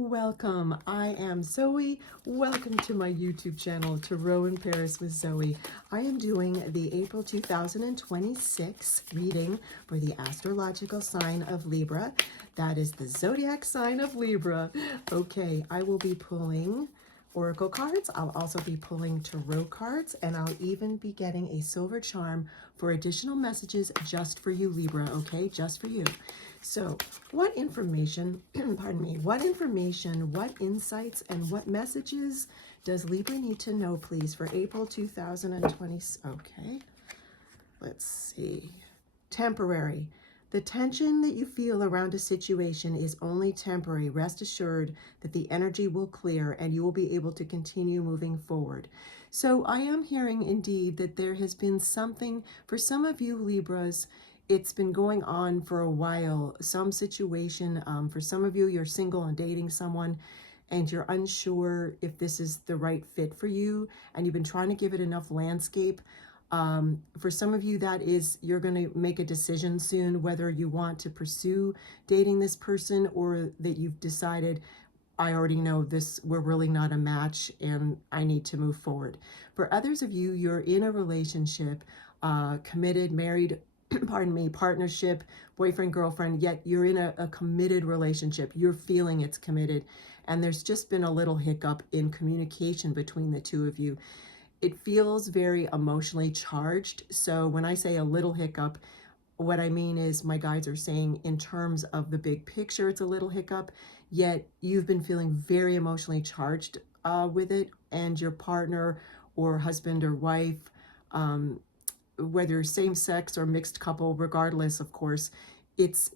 Welcome. I am Zoe. Welcome to my YouTube channel, Tarot in Paris with Zoe. I am doing the April 2026 reading for the astrological sign of Libra. That is the zodiac sign of Libra. Okay, I will be pulling oracle cards. I'll also be pulling tarot cards, and I'll even be getting a silver charm for additional messages just for you, Libra, okay? Just for you. So what information, pardon me, what information, what insights, and what messages does Libra need to know, please, for April 2020? Okay, let's see. Temporary. The tension that you feel around a situation is only temporary. Rest assured that the energy will clear and you will be able to continue moving forward. So I am hearing indeed that there has been something, for some of you Libras, it's been going on for a while, some situation. For some of you, you're single and dating someone and you're unsure if this is the right fit for you, and you've been trying to give it enough landscape. For some of you, that is, you're going to make a decision soon whether you want to pursue dating this person or that you've decided, I already know this, we're really not a match and I need to move forward. For others of you, you're in a relationship, committed, married, pardon me, partnership, boyfriend, girlfriend, yet you're in a committed relationship. You're feeling it's committed. And there's just been a little hiccup in communication between the two of you. It feels very emotionally charged. So when I say a little hiccup, what I mean is my guides are saying in terms of the big picture, it's a little hiccup, yet you've been feeling very emotionally charged with it, and your partner or husband or wife, whether same sex or mixed couple, regardless, of course, it's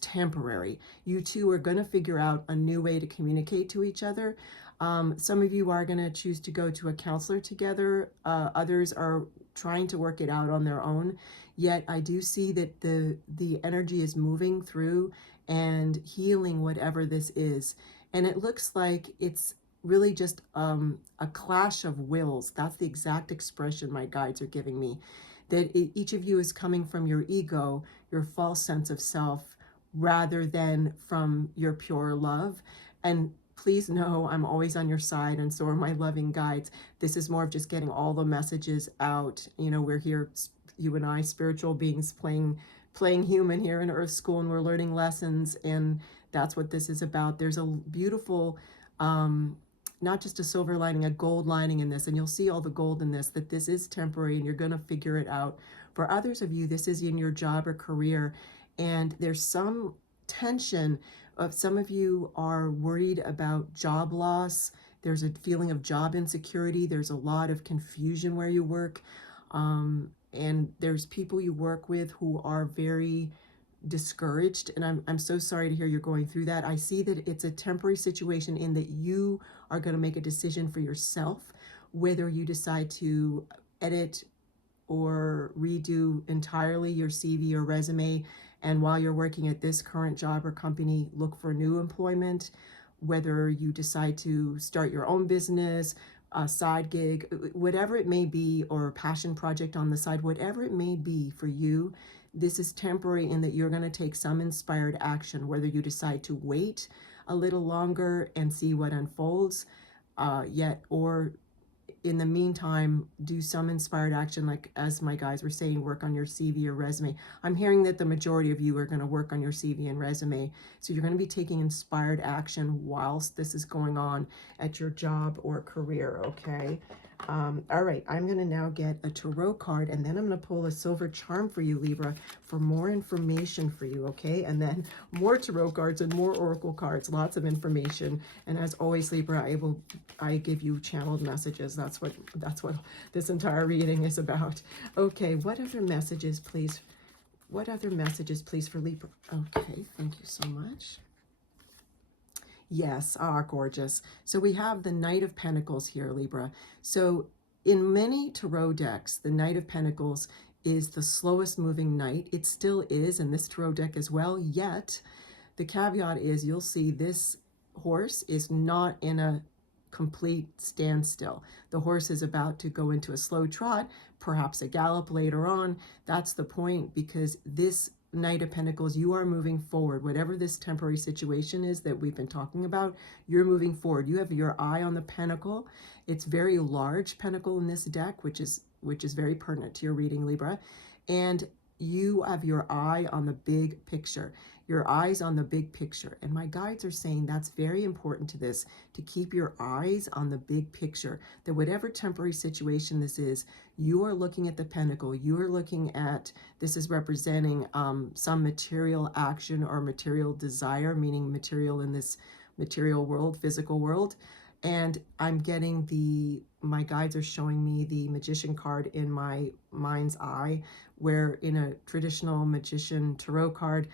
temporary. You two are going to figure out a new way to communicate to each other. Some of you are going to choose to go to a counselor together. Others are trying to work it out on their own. Yet I do see that the energy is moving through and healing whatever this is. And it looks like it's really just a clash of wills. That's the exact expression my guides are giving me. That each of you is coming from your ego, your false sense of self, rather than from your pure love. And please know I'm always on your side, and so are my loving guides. This is more of just getting all the messages out. You know, we're here, you and I, spiritual beings playing human here in Earth School, and we're learning lessons, and that's what this is about. There's a beautiful, not just a silver lining, a gold lining in this, and you'll see all the gold in this, that this is temporary and you're going to figure it out. For others of you, this is in your job or career, and there's some tension. Some of you are worried about job loss. There's a feeling of job insecurity. There's a lot of confusion where you work. And there's people you work with who are very discouraged, and I'm so sorry to hear you're going through that. I see that it's a temporary situation in that you are going to make a decision for yourself, whether you decide to edit or redo entirely your CV or resume, and while you're working at this current job or company, look for new employment, whether you decide to start your own business, a side gig, whatever it may be, or a passion project on the side, whatever it may be for you. This is temporary in that you're going to take some inspired action, whether you decide to wait a little longer and see what unfolds yet, or in the meantime, do some inspired action, like as my guys were saying, work on your CV or resume. I'm hearing that the majority of you are going to work on your CV and resume. So you're going to be taking inspired action whilst this is going on at your job or career, okay? All right, I'm going to now get a tarot card, and then I'm going to pull a silver charm for you, Libra, for more information for you, okay? And then more tarot cards and more oracle cards, lots of information. And as always, Libra, I give you channeled messages. That's what this entire reading is about. Okay, what other messages, please? What other messages, please, for Libra? Okay, thank you so much. Yes, gorgeous. So we have the Knight of Pentacles here, Libra. So in many tarot decks, the Knight of Pentacles is the slowest moving knight. It still is in this tarot deck as well, yet the caveat is you'll see this horse is not in a complete standstill. The horse is about to go into a slow trot, perhaps a gallop later on. That's the point, because this Knight of Pentacles, you are moving forward. Whatever this temporary situation is that we've been talking about, you're moving forward. You have your eye on the pentacle. It's very large pentacle in this deck, which is very pertinent to your reading, Libra. And you have your eye on the big picture. Your eyes on the big picture. And my guides are saying that's very important to this, to keep your eyes on the big picture, that whatever temporary situation this is, you are looking at the pentacle. You are looking at, this is representing some material action or material desire, meaning material in this material world, physical world. And I'm getting my guides are showing me the magician card in my mind's eye, where in a traditional magician tarot card,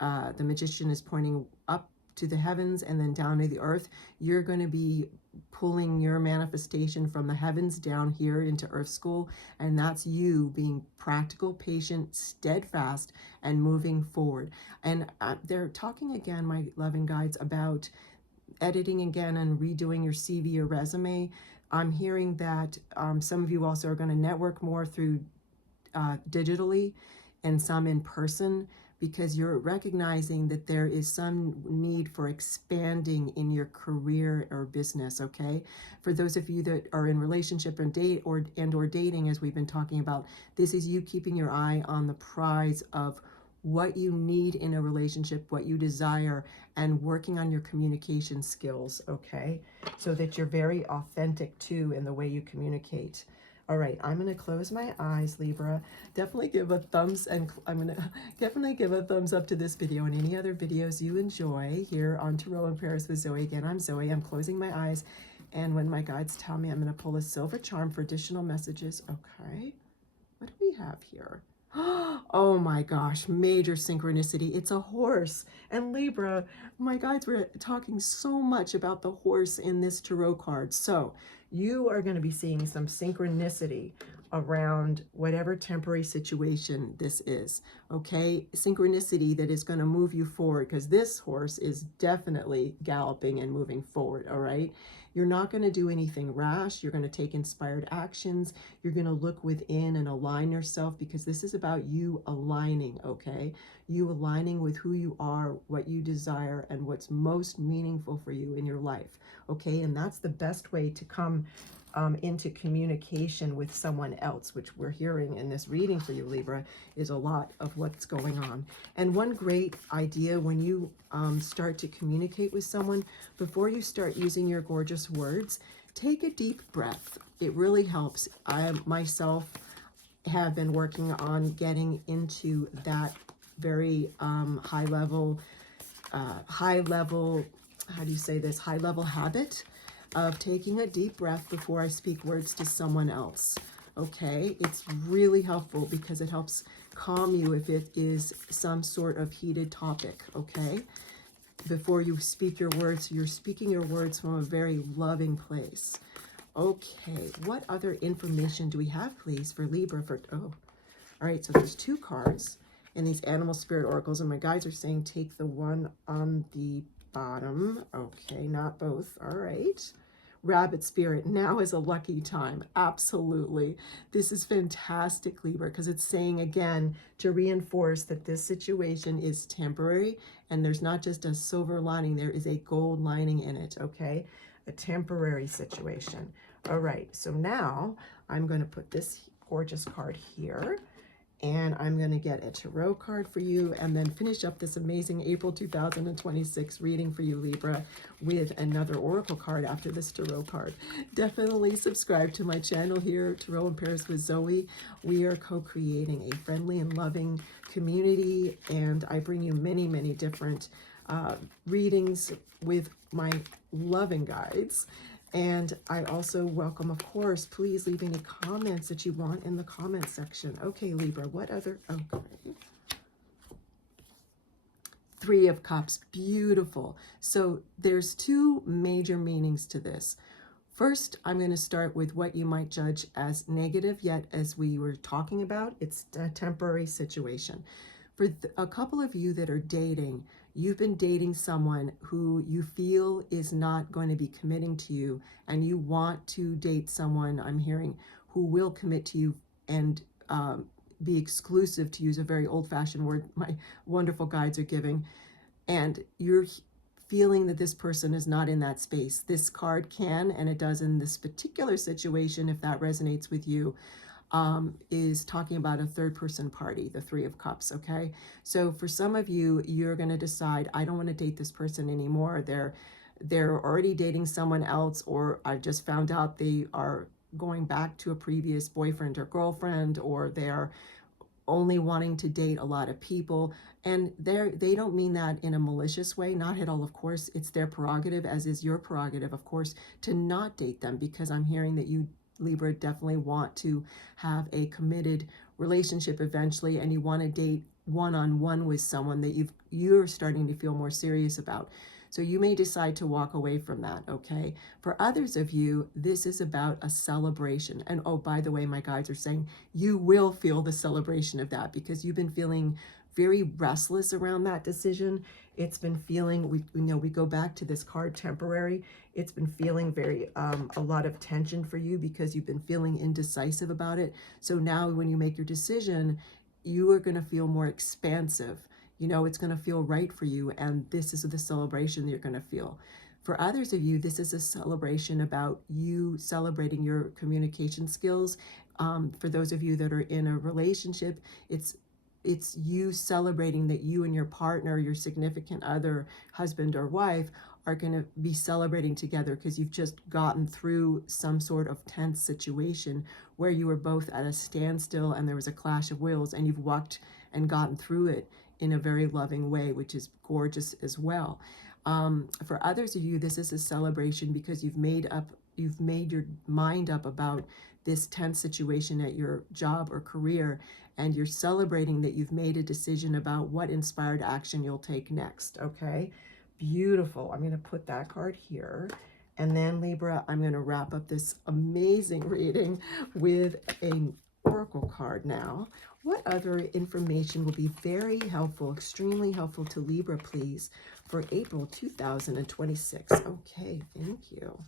the magician is pointing up to the heavens and then down to the earth. You're going to be pulling your manifestation from the heavens down here into earth school, and that's you being practical, patient, steadfast, and moving forward. And they're talking again, my loving guides, about editing again and redoing your CV or resume. I'm hearing that some of you also are going to network more through digitally and some in person, because you're recognizing that there is some need for expanding in your career or business, okay? For those of you that are in relationship and or dating, as we've been talking about, this is you keeping your eye on the prize of what you need in a relationship, what you desire, and working on your communication skills, okay? So that you're very authentic too in the way you communicate. All right, I'm going to close my eyes, Libra. Definitely give a thumbs, and I'm going to definitely give a thumbs up to this video and any other videos you enjoy here on Tarot in Paris with Zoe. Again, I'm Zoe. I'm closing my eyes, and when my guides tell me, I'm going to pull a silver charm for additional messages. Okay, what do we have here? Oh my gosh, major synchronicity. It's a horse. And Libra, my guides were talking so much about the horse in this tarot card. So you are going to be seeing some synchronicity around whatever temporary situation this is. Okay, synchronicity that is going to move you forward, because this horse is definitely galloping and moving forward. All right, you're not going to do anything rash. You're going to take inspired actions. You're going to look within and align yourself, because this is about you aligning, okay? You aligning with who you are, what you desire, and what's most meaningful for you in your life, okay? And that's the best way to come into communication with someone else, which we're hearing in this reading for you, Libra, is a lot of what's going on. And one great idea when you start to communicate with someone, before you start using your gorgeous words, take a deep breath. It really helps. I myself have been working on getting into that very high level, how do you say this, high level habit of taking a deep breath before I speak words to someone else. Okay, it's really helpful because it helps calm you if it is some sort of heated topic. Okay, before you speak your words, you're speaking your words from a very loving place. Okay, what other information do we have, please, for Libra? All right, so there's two cards in these animal spirit oracles, and my guides are saying take the one on the bottom. Okay, not both. All right. Rabbit spirit, now is a lucky time. Absolutely. This is fantastic, Libra, because it's saying again to reinforce that this situation is temporary, and there's not just a silver lining, there is a gold lining in it, okay? A temporary situation. All right, so now I'm going to put this gorgeous card here, and I'm going to get a tarot card for you and then finish up this amazing April 2026 reading for you, Libra, with another oracle card after this tarot card. Definitely subscribe to my channel here, Tarot in Paris with Zoe. We are co-creating a friendly and loving community, and I bring you many, many different readings with my loving guides. And I also welcome, of course, please leave any comments that you want in the comment section. Okay, Libra, what other, okay. Three of Cups, beautiful. So there's two major meanings to this. First, I'm going to start with what you might judge as negative, yet as we were talking about, it's a temporary situation. For a couple of you that are dating, you've been dating someone who you feel is not going to be committing to you, and you want to date someone, I'm hearing, who will commit to you and be exclusive, to use a very old-fashioned word my wonderful guides are giving, and you're feeling that this person is not in that space. This card can, and it does in this particular situation, if that resonates with you, is talking about a third person party, the Three of Cups, okay? So for some of you, you're going to decide, I don't want to date this person anymore. They're already dating someone else, or I just found out they are going back to a previous boyfriend or girlfriend, or they're only wanting to date a lot of people. And they don't mean that in a malicious way, not at all. Of course, it's their prerogative, as is your prerogative, of course, to not date them, because I'm hearing that you, Libra, definitely want to have a committed relationship eventually, and you want to date one-on-one with someone that you're starting to feel more serious about. So you may decide to walk away from that, okay? For others of you, this is about a celebration. And oh, by the way, my guides are saying you will feel the celebration of that, because you've been feeling very restless around that decision. It's been feeling, we go back to this card, temporary. It's been feeling very, a lot of tension for you, because you've been feeling indecisive about it. So now when you make your decision, you are going to feel more expansive. It's going to feel right for you, and this is the celebration that you're going to feel. For others of you, this is a celebration about you celebrating your communication skills. For those of you that are in a relationship, it's you celebrating that you and your partner, your significant other, husband or wife, are going to be celebrating together, because you've just gotten through some sort of tense situation where you were both at a standstill and there was a clash of wills, and you've walked and gotten through it in a very loving way, which is gorgeous as well. For others of you, this is a celebration because you've made your mind up about this tense situation at your job or career, and you're celebrating that you've made a decision about what inspired action you'll take next, okay? Beautiful. I'm going to put that card here. And then, Libra, I'm going to wrap up this amazing reading with an oracle card now. What other information will be very helpful, extremely helpful to Libra, please, for April 2026? Okay, thank you.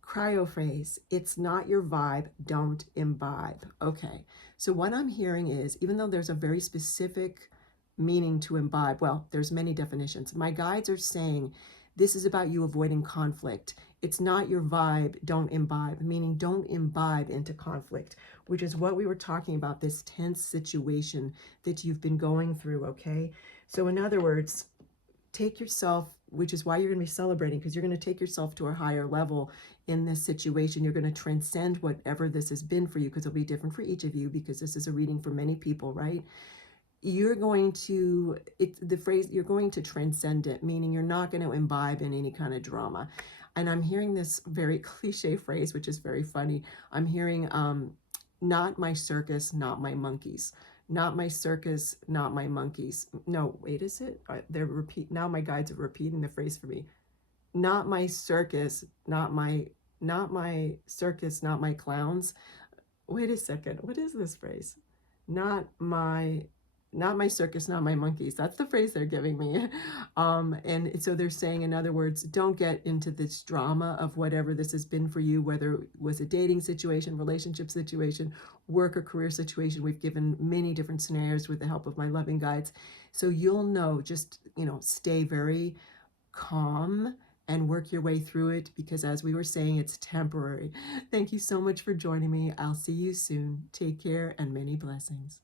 Cryophrase, it's not your vibe, don't imbibe. Okay, so what I'm hearing is, even though there's a very specific meaning to imbibe, well, there's many definitions. My guides are saying this is about you avoiding conflict. It's not your vibe, don't imbibe, meaning don't imbibe into conflict, which is what we were talking about, this tense situation that you've been going through, okay? So in other words, take yourself, which is why you're going to be celebrating, because you're going to take yourself to a higher level in this situation. You're going to transcend whatever this has been for you, because it'll be different for each of you, because this is a reading for many people, right? You're going to, the phrase, you're going to transcend it, meaning you're not going to imbibe in any kind of drama. And I'm hearing this very cliche phrase, which is very funny. I'm hearing, not my circus, not my monkeys. Not my circus, not my monkeys. No, wait, is it? Now my guides are repeating the phrase for me. Not my circus, not my circus, not my clowns. Wait a second. What is this phrase? Not my circus, not my monkeys. That's the phrase they're giving me. And so they're saying, in other words, don't get into this drama of whatever this has been for you, whether it was a dating situation, relationship situation, work or career situation. We've given many different scenarios with the help of my loving guides. So you'll know, just, stay very calm and work your way through it, because as we were saying, it's temporary. Thank you so much for joining me. I'll see you soon. Take care and many blessings.